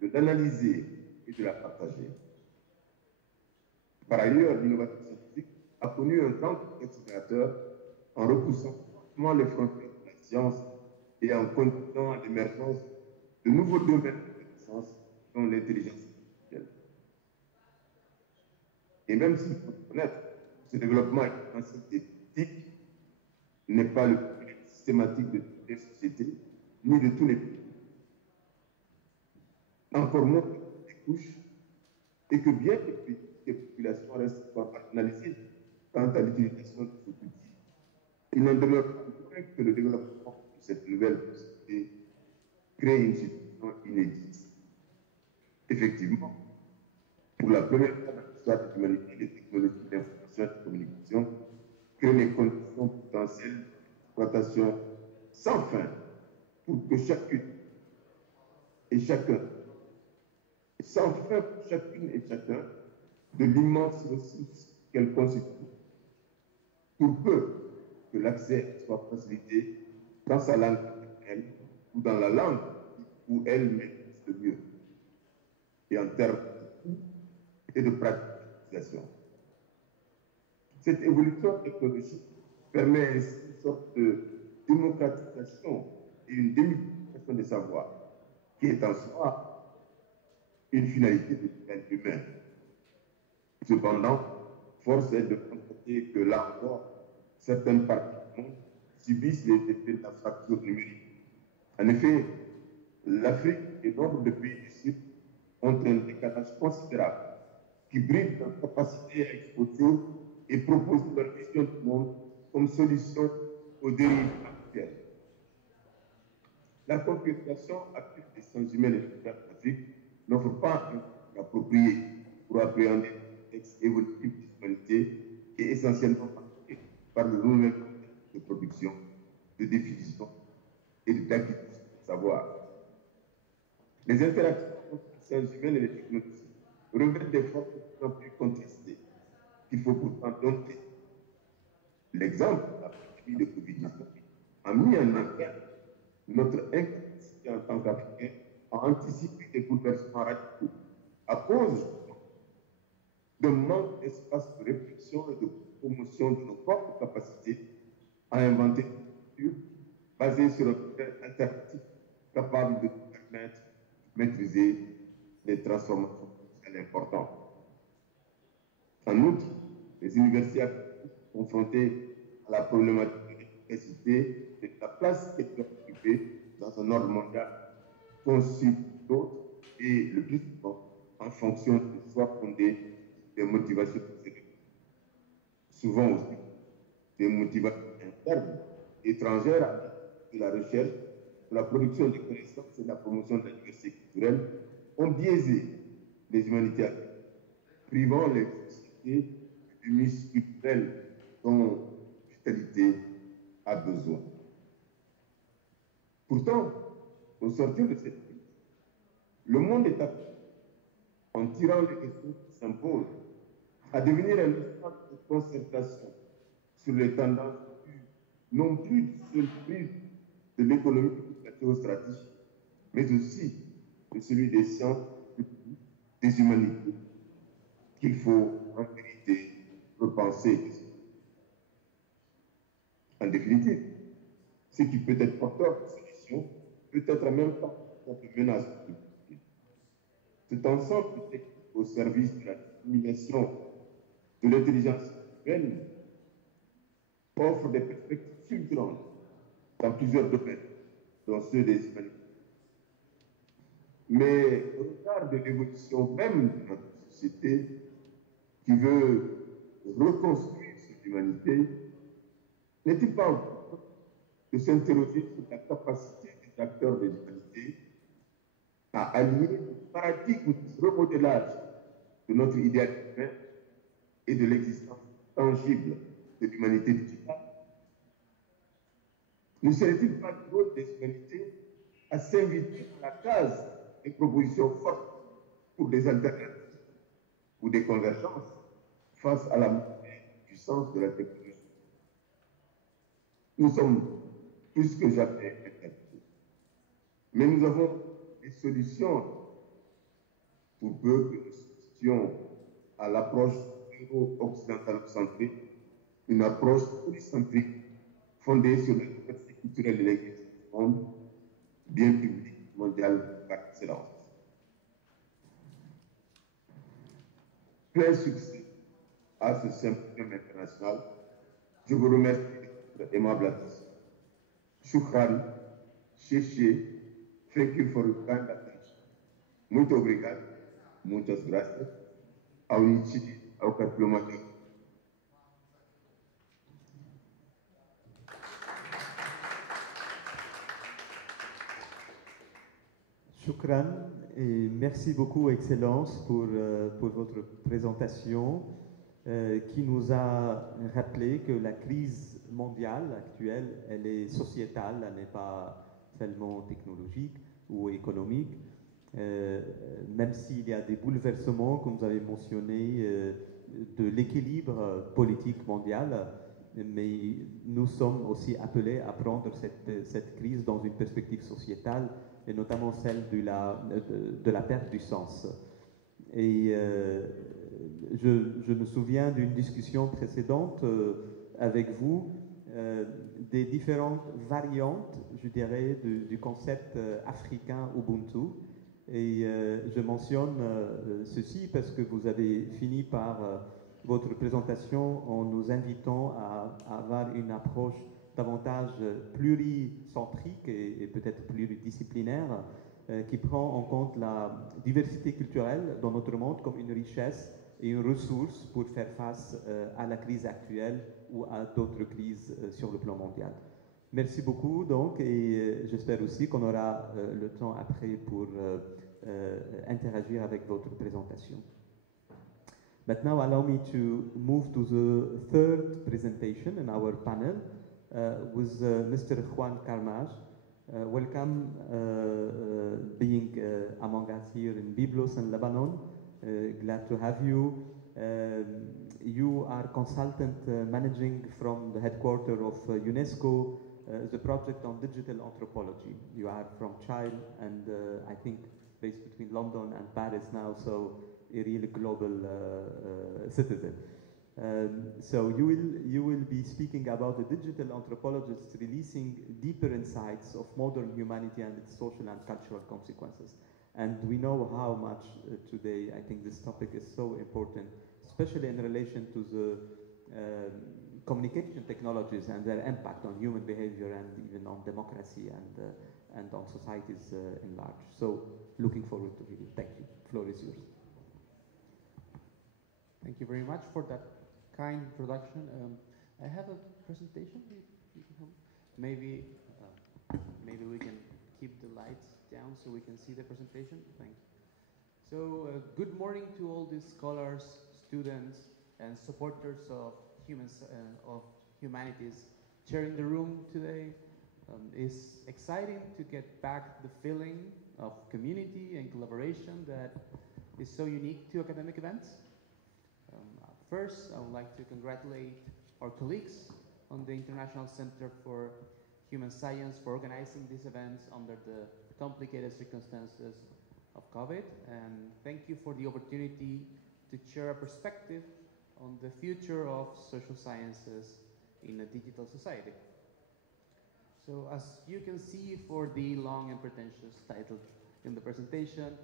de l'analyser et de la partager. Par ailleurs, l'innovation scientifique a connu un grand accélérateur en repoussant fortement les frontières de la science et en conduisant à l'émergence de nouveaux domaines de connaissance, dont l'intelligence artificielle. Et même s'il faut reconnaître que ce développement éthique n'est pas le problème systématique de toutes les sociétés, ni de tous les pays, encore moins des couches, et que bien que les populations restent marginalisées quant à l'utilisation de ce outil, il n'en demeure pas moins que le développement de cette nouvelle société crée une situation inédite. Effectivement, pour la première fois dans l'histoire de l'humanité, les technologies d'information et de communication créent les conditions potentielles d'exploitation sans fin pour que chacune et chacun, sans fin pour chacune et chacun, de l'immense ressource qu'elle constitue, pour peu que l'accès soit facilité dans sa langue maternelle ou dans la langue où elle maîtrise le mieux, et en termes de coût et de praticalisation. Cette évolution technologique permet ainsi une sorte de démocratisation et une démultiplication des savoirs, qui est en soi une finalité de l'humain. Cependant, force est de constater que là encore, certaines parties du monde subissent les effets de la fracture numérique. En effet, l'Afrique et nombre de pays du Sud ont un décalage considérable qui bride leur capacité à exposer et proposer leur vision du monde comme solution aux dérives actuelles. La concrétisation active des sciences humaines et sociales d'Afrique n'offre pas un cadre approprié pour appréhender le contexte évolutif de l'humanité qui est essentiellement marqué par le nouvel contexte de production, de définition et d'acquisition de savoir. Les interactions entre les sciences humaines et les technologies revêtent des formes de plus en plus contestées qu'il faut pourtant dompter. L'exemple de la pandémie de Covid-19 a mis en alerte notre incapacité en tant qu'Africains à anticiper des bouleversements radicaux à cause d'un manque d'espace de réflexion et de promotion de nos propres capacités à inventer une culture basée sur un modèle alternatif capable de nous permettre de maîtriser les transformations sociales importantes. En outre, les universités sont confrontées à la problématique de l'efficacité et de la place qu'elles doivent occuper dans un ordre mondial conçu d'autres et le plus souvent en fonction de choix fondés des motivations souvent aussi des motivations internes, étrangères de la recherche, de la production de connaissances et de la promotion de la diversité culturelle ont biaisé les humanités, privant les sociétés du mix culturel dont l'humanité a besoin. Pourtant, au sortir de cette crise, le monde est appelé, en tirant les questions qui s'imposent, à devenir un espace de concertation sur les tendances non plus du seul prisme de l'économie et de la géostratégie, mais aussi de celui des sciences, des humanités, qu'il faut en vérité repenser. En définitive, ce qui peut être porteur de solution peut être en même temps une menace. Cet ensemble peut être au service de la dissémination de l'intelligence humaine offre des perspectives fulgurantes dans plusieurs domaines, dont ceux des humanités. Mais au regard de l'évolution même de notre société qui veut reconstruire cette humanité, n'est-il pas important de s'interroger sur la capacité des acteurs des humanités à allier le paradigme de remodélage de notre idéal humain et de l'existence tangible de l'humanité digitale? Ne serait-il pas le rôle des humanités à s'inviter à la case des propositions fortes pour des alternatives ou des convergences face à la montée en puissance de la technologie? Nous sommes plus que jamais interpellés. Mais nous avons des solutions pour peu que nous substituions à l'approche euro-occidentale-centrée une approche polycentrique fondée sur la diversité culturelle et linguistique du monde, bien public mondial par excellence. Plein succès à ce symposium international. Je vous remercie de votre aimable attention. Shukran, Cheche, thank you for your kind attention. Muito obrigado, muitas gracias. Ao Nichi, ao Kaplomadio. Shukran et merci beaucoup, Excellence, pour votre présentation qui nous a rappelé que la crise mondiale actuelle, elle est sociétale, elle n'est pas seulement technologique ou économique, même s'il y a des bouleversements, comme vous avez mentionné, de l'équilibre politique mondial, mais nous sommes aussi appelés à prendre cette crise dans une perspective sociétale, et notamment celle de la perte du sens. Et je me souviens d'une discussion précédente avec vous, des différentes variantes, je dirais, du concept africain Ubuntu. Et je mentionne ceci parce que vous avez fini par votre présentation en nous invitant à avoir une approche davantage pluricentrique et peut-être pluridisciplinaire qui prend en compte la diversité culturelle dans notre monde comme une richesse et une ressource pour faire face à la crise actuelle ou à d'autres crises sur le plan mondial. Merci beaucoup donc et j'espère aussi qu'on aura le temps après pour interagir avec votre présentation. But now allow me to move to the third presentation in our panel with Mr. Juan Carmaj. Welcome being among us here in Byblos in Lebanon. Glad to have you. You are consultant managing from the headquarters of UNESCO the project on digital anthropology. You are from Chile and I think based between London and Paris now, so a really global citizen. So you will be speaking about the digital anthropologists releasing deeper insights of modern humanity and its social and cultural consequences. And we know how much today I think this topic is so important, especially in relation to the communication technologies and their impact on human behavior and even on democracy and on societies in large. So looking forward to hear you. Thank you. The floor is yours. Thank you very much for that kind introduction. I have a presentation. Maybe we can keep the lights down so we can see the presentation. Thanks. So good morning to all the scholars, students, and supporters of humanities sharing the room today. It's exciting to get back the feeling of community and collaboration that is so unique to academic events. First, I would like to congratulate our colleagues on the International Center for Human Science for organizing these events under the complicated circumstances of COVID. And thank you for the opportunity to share a perspective on the future of social sciences in a digital society. So as you can see for the long and pretentious title in the presentation,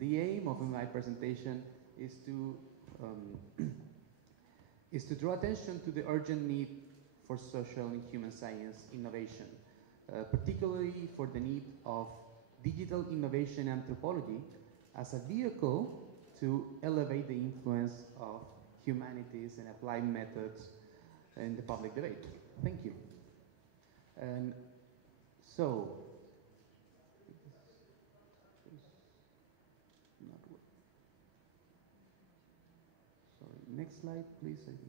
the aim of my presentation is to draw attention to the urgent need for social and human science innovation, particularly for the need of digital innovation anthropology as a vehicle to elevate the influence of humanities and applied methods in the public debate. Thank you. And so, next slide, please. I think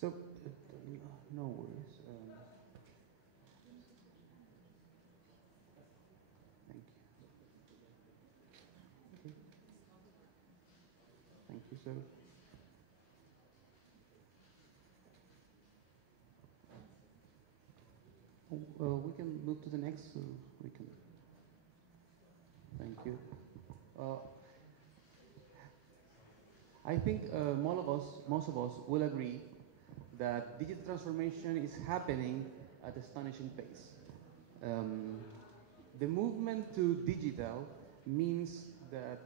so, no worries. Thank you. Okay. Thank you, sir. Well, we can move to the next. So we can. Thank you. I think most of us will agree that digital transformation is happening at astonishing pace. The movement to digital means that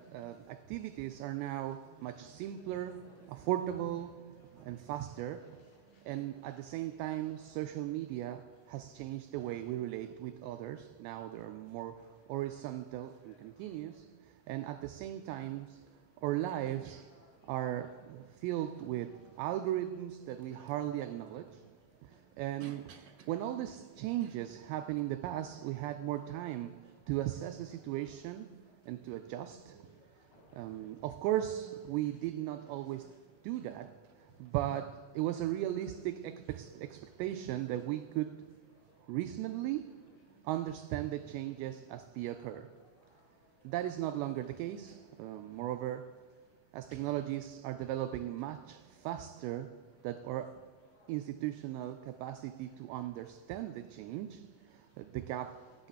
activities are now much simpler, affordable, and faster, and at the same time, social media has changed the way we relate with others. Now they are more horizontal and continuous, and at the same time, our lives are filled with algorithms that we hardly acknowledge. And when all these changes happened in the past, we had more time to assess the situation and to adjust. Of course, we did not always do that, but it was a realistic expectation that we could reasonably understand the changes as they occur. That is no longer the case. Moreover, as technologies are developing much faster than our institutional capacity to understand the change, the gap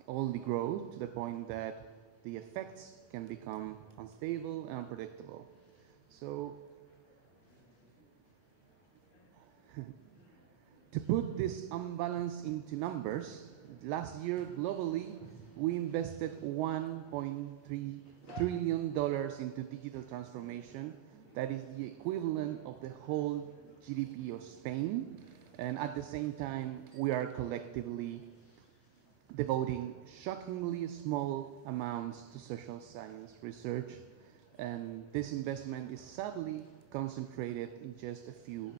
only grows to the point that the effects can become unstable and unpredictable. So, to put this unbalance into numbers, last year globally we invested $1.3 trillion into digital transformation. That is the equivalent of the whole GDP of Spain. And at the same time, we are collectively devoting shockingly small amounts to social science research. And this investment is sadly concentrated in just a few